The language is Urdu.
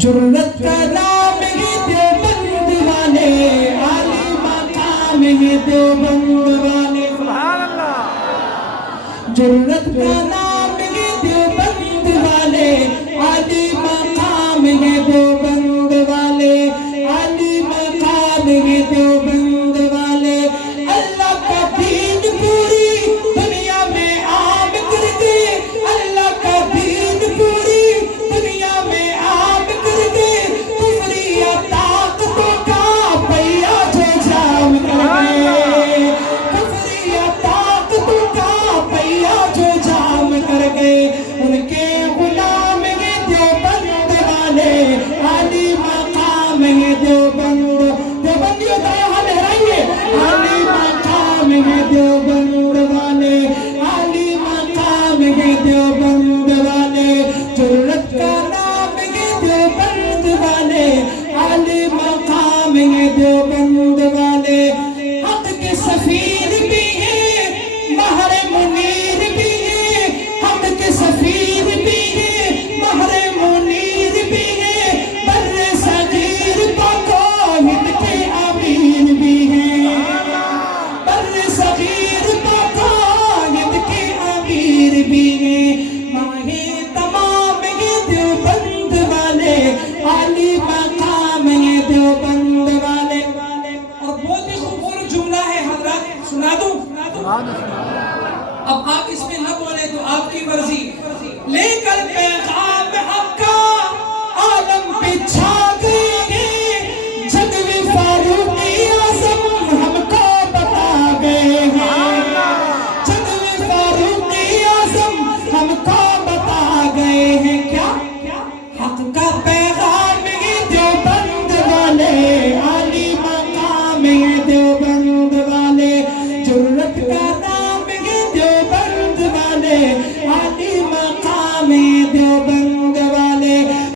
جرت کا نام ہے دیوبند والے، عالی مقام ہے دیوبند والے، سبحان اللہ۔ جرت کا نام ہے دیوبند والے، عالی مقام ہے دیوبند والے، عالی مقام ہے دیوبند والے۔ اللہ کا دین پوری دنیا میں عام کر کے، اللہ کا دین پوری دنیا میں عام کر کے، کفری طاقتوں کا پہیا جو جام کر گئے، کفری طاقتوں کا پہیا جو جام کر گئے، ان کے غلام ہیں دیوبند والے، عالی مقام ہے دیوبند، دیوبندیوں کا حال لہرائیے، عالی مقام ہے دیوبند والے، عالی مقام ہے دیوبند والے۔ جرت کا نام ہے دیوبند والے، عالی مقام ہے دیوبند